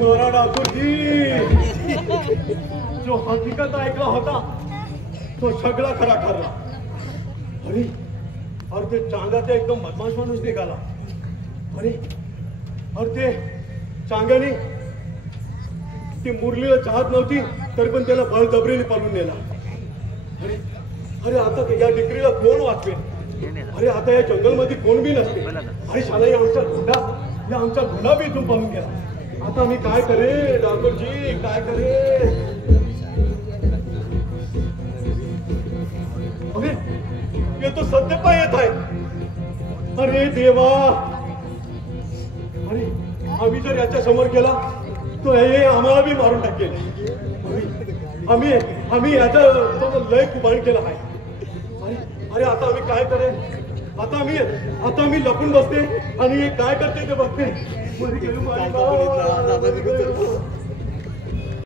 मारा डाकूजी, जो हकीकत ऐकला होता तो सगळा खरा ठरला. अरे अरे ते चांगाचा एकदम बदमाश माणूस निघाला. अरे अरे ते चांगाने ती मुरलीला चाहत नव्हती तरी पण त्याला बळजबरीने पालून नेला. अरे अरे आता या डिग्रीला कोण वाचवेल? अरे आता या जंगलमध्ये कोण बी नसते. अरे शाला या आमचा घोडा बी इथून पालून गेला. आता मी काय करे डाकूजी, काय करे? अरे ये तो सत्य पाय येत आहे. अरे देवा, अरे आम्ही जर याच्या समोर गेला तो हे आम्हाला बी मारून टाकेल. आम्ही याचा लय कुबाण केला आहे. अरे अरे आता आम्ही काय करे? आता मी लपून बसते आणि हे काय करते ते बघते.